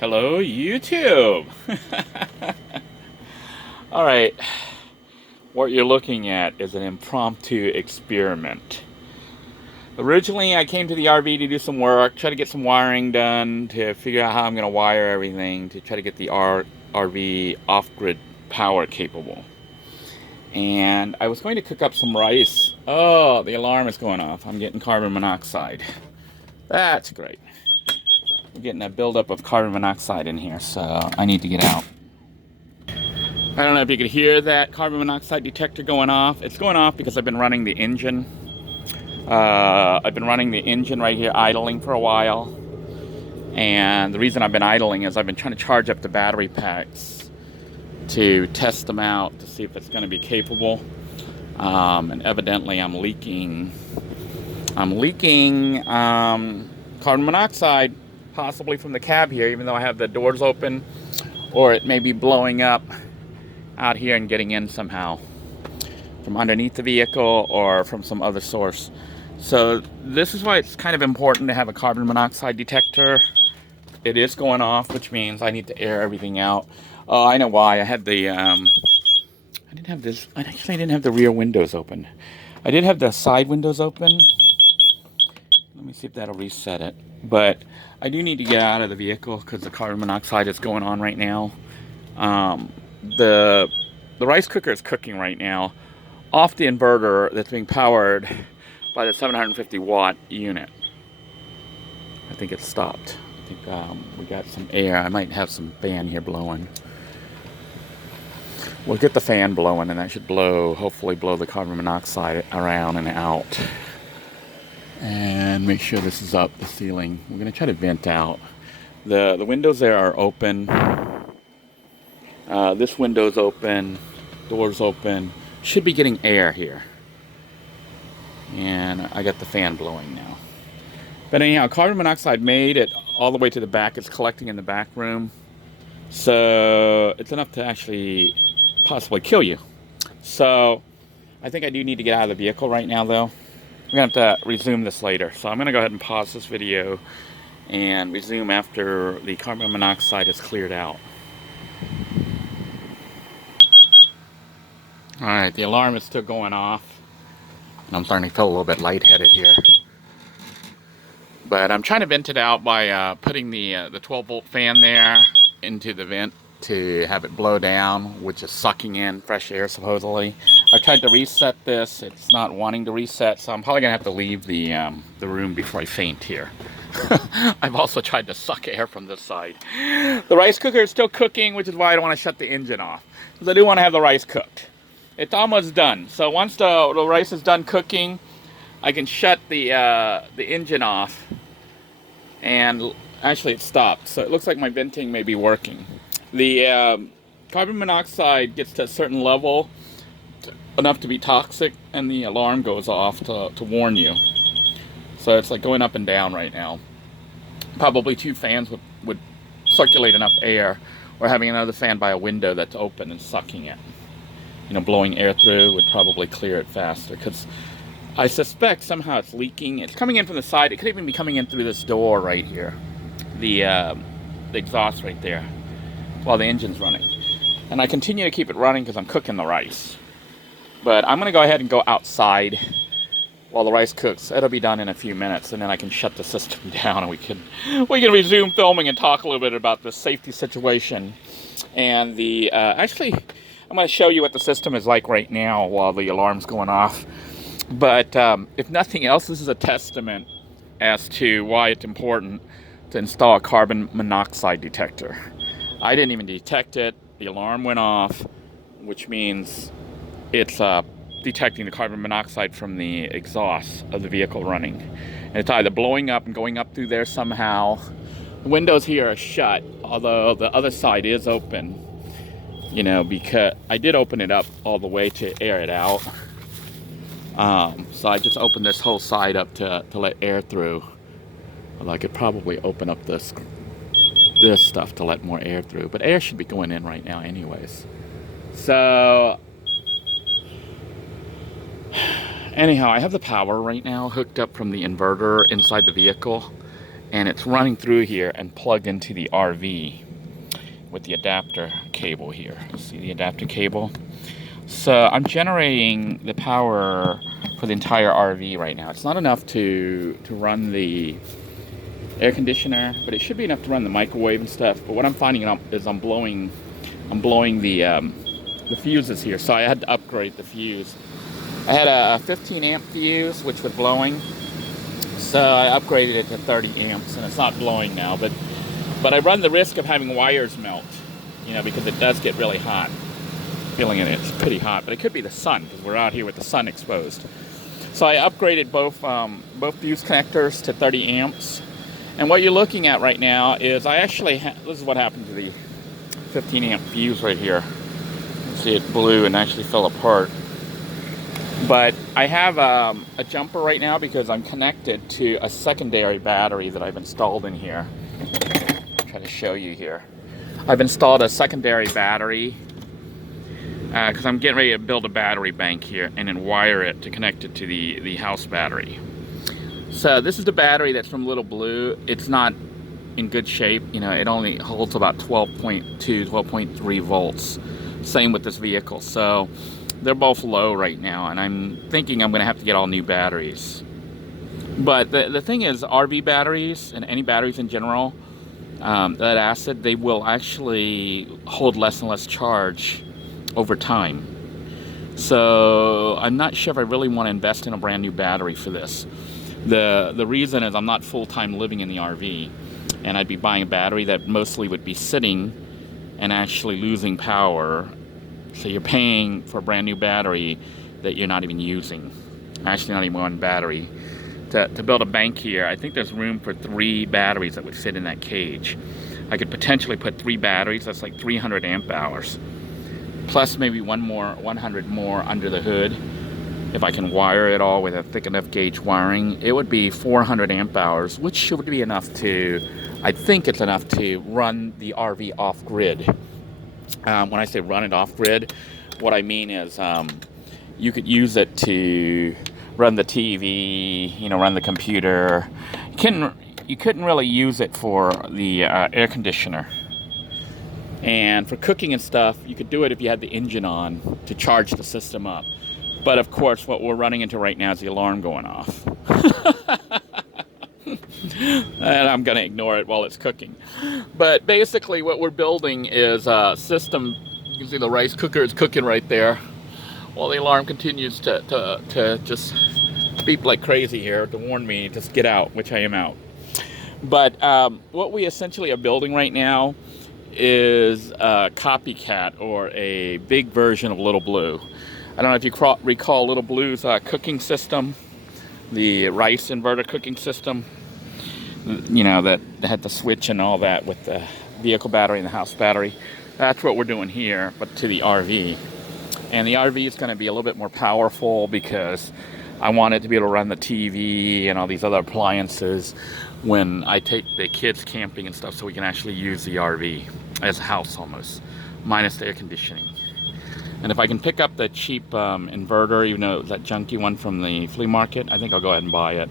Hello, YouTube. All right, what you're looking at is an impromptu experiment. Originally, I came to the RV to do some work, try to get some wiring done, to figure out how I'm going to wire everything, to try to get the RV off-grid power capable. And I was going to cook up some rice. Oh, the alarm is going off. I'm getting carbon monoxide. That's great. I'm getting a buildup of carbon monoxide in here, so I need to get out. I don't know if you could hear that carbon monoxide detector going off. It's going off because I've been running the engine. I've been running the engine right here idling for a while. And the reason I've been idling is I've been trying to charge up the battery packs to test them out to see if it's going to be capable. And evidently I'm leaking carbon monoxide, possibly from the cab here, even though I have the doors open, or it may be blowing up out here and getting in somehow from underneath the vehicle or from some other source. So this is why it's kind of important to have a carbon monoxide detector. It is going off, which means I need to air everything out. Oh, I know why. I had the I didn't have the rear windows open. I did have the side windows open. Let me see if that'll reset it. But I do need to get out of the vehicle because the carbon monoxide is going on right now. The rice cooker is cooking right now off the inverter that's being powered by the 750 watt unit. I think it stopped. I think we got some air. I might have some fan here blowing. We'll get the fan blowing, and that should hopefully blow the carbon monoxide around and out. And make sure this is up, the ceiling. We're going to try to vent out. The windows there are open. This window's open, door's open. Should be getting air here. And I got the fan blowing now. But anyhow, carbon monoxide made it all the way to the back. It's collecting in the back room. So it's enough to actually possibly kill you. So I think I do need to get out of the vehicle right now, though. We're going to have to resume this later. So I'm going to go ahead and pause this video and resume after the carbon monoxide is cleared out. Alright, the alarm is still going off. And I'm starting to feel a little bit lightheaded here. But I'm trying to vent it out by putting the 12 volt fan there into the vent to have it blow down, which is sucking in fresh air supposedly. I tried to reset this. It's not wanting to reset, so I'm probably going to have to leave the room before I faint here. I've also tried to suck air from this side. The rice cooker is still cooking, which is why I don't want to shut the engine off, because I do want to have the rice cooked. It's almost done. So once the rice is done cooking, I can shut the engine off. And actually it stopped. So it looks like my venting may be working. The carbon monoxide gets to a certain level, enough to be toxic, and the alarm goes off to warn you. So it's like going up and down right now. Probably two fans would circulate enough air, or having another fan by a window that's open and sucking it. You know, blowing air through would probably clear it faster, because I suspect somehow it's leaking. It's coming in from the side. It could even be coming in through this door right here. The exhaust right there, while the engine's running. And I continue to keep it running because I'm cooking the rice. But I'm going to go ahead and go outside while the rice cooks. It'll be done in a few minutes, and then I can shut the system down, and we can resume filming and talk a little bit about the safety situation. And the actually, I'm going to show you what the system is like right now while the alarm's going off. But if nothing else, this is a testament as to why it's important to install a carbon monoxide detector. I didn't even detect it. The alarm went off, which means it's detecting the carbon monoxide from the exhaust of the vehicle running. And it's either blowing up and going up through there somehow. The windows here are shut, although the other side is open. You know, because I did open it up all the way to air it out. So I just opened this whole side up to let air through. Well, I could probably open up this stuff to let more air through, but air should be going in right now anyways. So anyhow, I have the power right now hooked up from the inverter inside the vehicle, and it's running through here and plugged into the RV with the adapter cable here. See the adapter cable? So I'm generating the power for the entire RV right now. It's not enough to run the air conditioner, but it should be enough to run the microwave and stuff. But what I'm finding out is I'm blowing the fuses here, so I had to upgrade the fuse. I had a 15 amp fuse which was blowing, so I upgraded it to 30 amps, and it's not blowing now. But I run the risk of having wires melt, you know, because it does get really hot. Feeling it, it's pretty hot, but it could be the sun because we're out here with the sun exposed. So I upgraded both fuse connectors to 30 amps. And what you're looking at right now is this is what happened to the 15 amp fuse right here. You see it blew and actually fell apart. But I have a jumper right now because I'm connected to a secondary battery that I've installed in here. I'll try to show you here. I've installed a secondary battery because I'm getting ready to build a battery bank here and then wire it to connect it to the house battery. So this is the battery that's from Little Blue. It's not in good shape. You know, it only holds about 12.2, 12.3 volts. Same with this vehicle. So they're both low right now, and I'm thinking I'm going to have to get all new batteries. But the thing is, RV batteries and any batteries in general, lead acid, they will actually hold less and less charge over time. So I'm not sure if I really want to invest in a brand new battery for this. The reason is I'm not full-time living in the RV, and I'd be buying a battery that mostly would be sitting and actually losing power. So you're paying for a brand new battery that you're not even using. Actually not even one battery. To build a bank here, I think there's room for 3 batteries that would fit in that cage. I could potentially put 3 batteries, that's like 300 amp hours. Plus maybe 100 more under the hood. If I can wire it all with a thick enough gauge wiring, it would be 400 amp hours, which would be enough I think it's enough to run the RV off grid. When I say run it off grid, what I mean is you could use it to run the TV, you know, run the computer. You couldn't really use it for the air conditioner. And for cooking and stuff, you could do it if you had the engine on to charge the system up. But of course, what we're running into right now is the alarm going off. And I'm going to ignore it while it's cooking. But basically what we're building is a system. You can see the rice cooker is cooking right there, while the alarm continues to just beep like crazy here to warn me to get out, which I am out. But what we essentially are building right now is a copycat or a big version of Little Blue. I don't know if you recall Little Blue's cooking system, the rice inverter cooking system, you know, that had the switch and all that with the vehicle battery and the house battery. That's what we're doing here, but to the RV. And the RV is going to be a little bit more powerful because I want it to be able to run the TV and all these other appliances when I take the kids camping and stuff, so we can actually use the RV as a house almost, minus the air conditioning. And if I can pick up the cheap inverter, even though it was that junky one from the flea market, I think I'll go ahead and buy it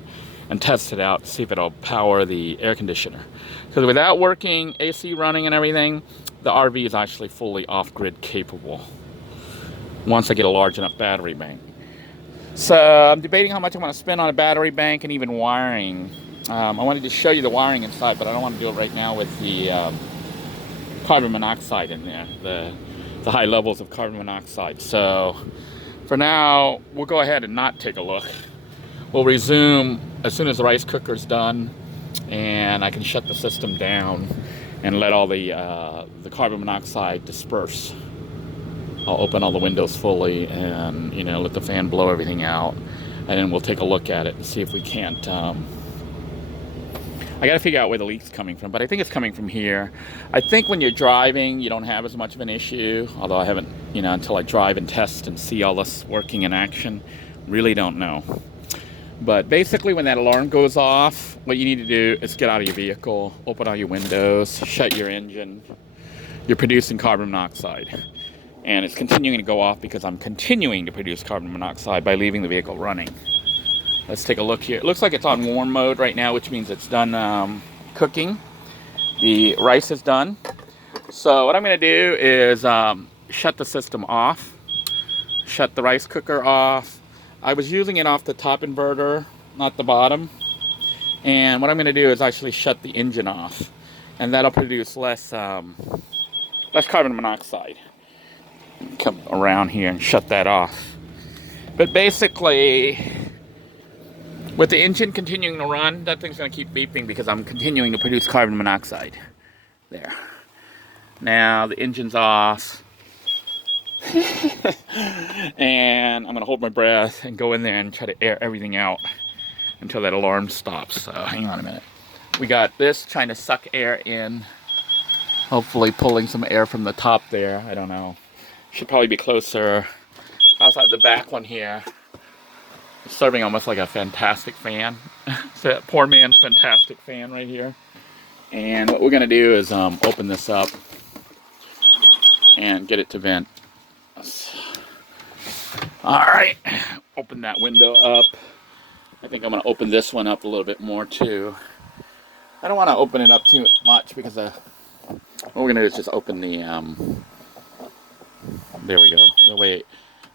and test it out to see if it'll power the air conditioner. Because without working, AC running and everything, the RV is actually fully off-grid capable once I get a large enough battery bank. So I'm debating how much I want to spend on a battery bank and even wiring. I wanted to show you the wiring inside, but I don't want to do it right now with the carbon monoxide in there, the high levels of carbon monoxide. So for now, we'll go ahead and not take a look. We'll resume as soon as the rice cooker's done and I can shut the system down and let all the carbon monoxide disperse. I'll open all the windows fully and, you know, let the fan blow everything out, and then we'll take a look at it and see if we can't. I got to figure out where the leak's coming from, but I think it's coming from here. I think when you're driving, you don't have as much of an issue, although I haven't, you know, until I drive and test and see all this working in action, really don't know. But basically, when that alarm goes off, what you need to do is get out of your vehicle, open all your windows, shut your engine. You're producing carbon monoxide. And it's continuing to go off because I'm continuing to produce carbon monoxide by leaving the vehicle running. Let's take a look here. It looks like it's on warm mode right now, which means it's done cooking. The rice is done. So what I'm going to do is shut the system off. Shut the rice cooker off. I was using it off the top inverter, not the bottom. And what I'm going to do is actually shut the engine off. And that'll produce less carbon monoxide. Come around here and shut that off. But basically, with the engine continuing to run, that thing's going to keep beeping because I'm continuing to produce carbon monoxide. There. Now the engine's off. And I'm going to hold my breath and go in there and try to air everything out until that alarm stops. So hang on a minute. We got this trying to suck air in. Hopefully pulling some air from the top there. I don't know. Should probably be closer. Outside the back one here. It's serving almost like a fantastic fan. It's that poor man's fantastic fan right here. And what we're going to do is open this up and get it to vent. Alright, open that window up. I think I'm going to open this one up a little bit more too. I don't want to open it up too much because what we're going to do is just open the, there we go, the way,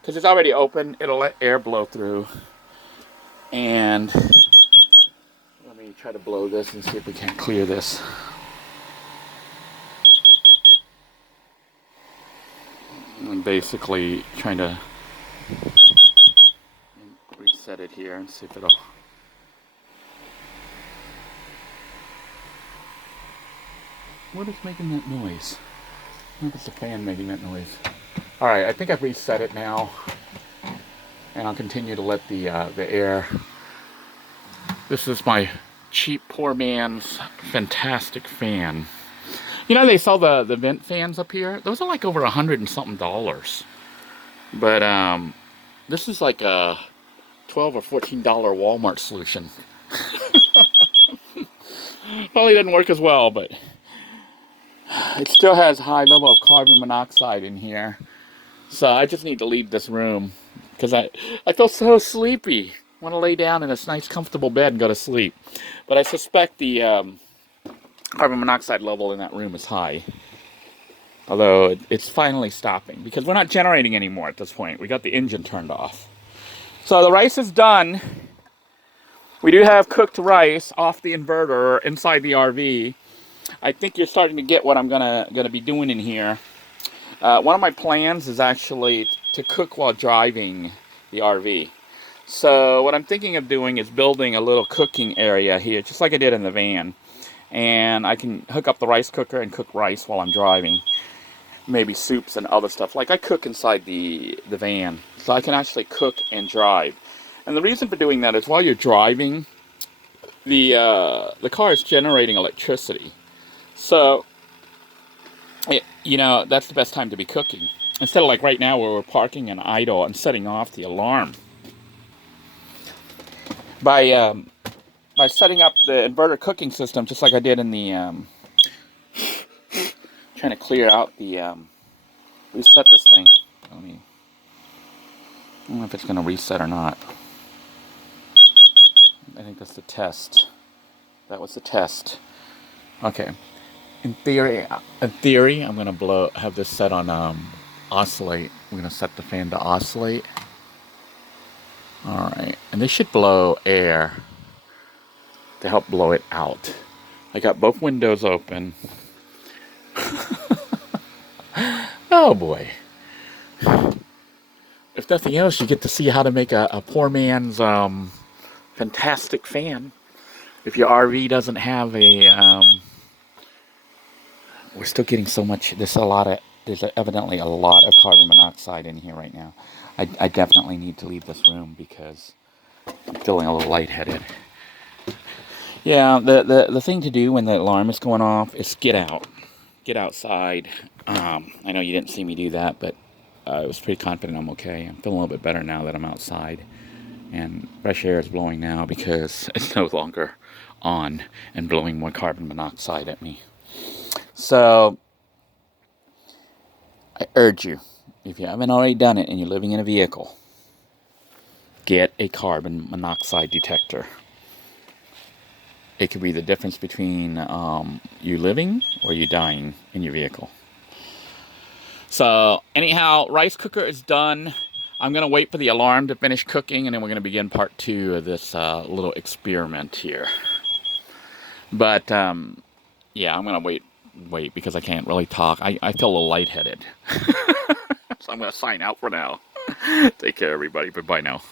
because it's already open, it'll let air blow through. And let me try to blow this and see if we can clear this. I'm basically trying to reset it here and see if it'll. What is making that noise? I think it's the fan making that noise. Alright, I think I've reset it now. And I'll continue to let the air. This is my cheap poor man's fantastic fan. You know, they sell the vent fans up here. Those are like over $100 and something. But this is like a $12 or $14 Walmart solution. Probably doesn't work as well, but it still has a high level of carbon monoxide in here. So I just need to leave this room because I feel so sleepy. I want to lay down in this nice comfortable bed and go to sleep. But I suspect the carbon monoxide level in that room is high. Although it's finally stopping because we're not generating anymore at this point. We got the engine turned off. So the rice is done. We do have cooked rice off the inverter inside the RV. I think you're starting to get what I'm gonna be doing in here. One of my plans is actually to cook while driving the RV. So what I'm thinking of doing is building a little cooking area here, just like I did in the van. And I can hook up the rice cooker and cook rice while I'm driving. Maybe soups and other stuff. Like I cook inside the van. So I can actually cook and drive. And the reason for doing that is while you're driving, the car is generating electricity. So, you know, that's the best time to be cooking. Instead of like right now where we're parking and idle and setting off the alarm. By setting up the inverter cooking system, just like I did in the, trying to clear out the, reset this thing. I don't know if it's going to reset or not. I think that's the test. That was the test. Okay. In theory, I'm going to have this set on oscillate. We're going to set the fan to oscillate. Alright. And this should blow air to help blow it out. I got both windows open. Oh boy. If nothing else, you get to see how to make a poor man's fantastic fan. If your RV doesn't have a we're still getting so much. There's evidently a lot of carbon monoxide in here right now. I definitely need to leave this room because I'm feeling a little lightheaded. Yeah, the thing to do when the alarm is going off is get out. Get outside. I know you didn't see me do that, but I was pretty confident I'm okay. I'm feeling a little bit better now that I'm outside. And fresh air is blowing now because it's no longer on and blowing more carbon monoxide at me. So, I urge you, if you haven't already done it and you're living in a vehicle, get a carbon monoxide detector. It could be the difference between you living or you dying in your vehicle. So anyhow, rice cooker is done. I'm going to wait for the alarm to finish cooking, and then we're going to begin part 2 of this little experiment here. But yeah, I'm going to wait because I can't really talk. I feel a little lightheaded. So I'm going to sign out for now. Take care, everybody. Bye-bye now.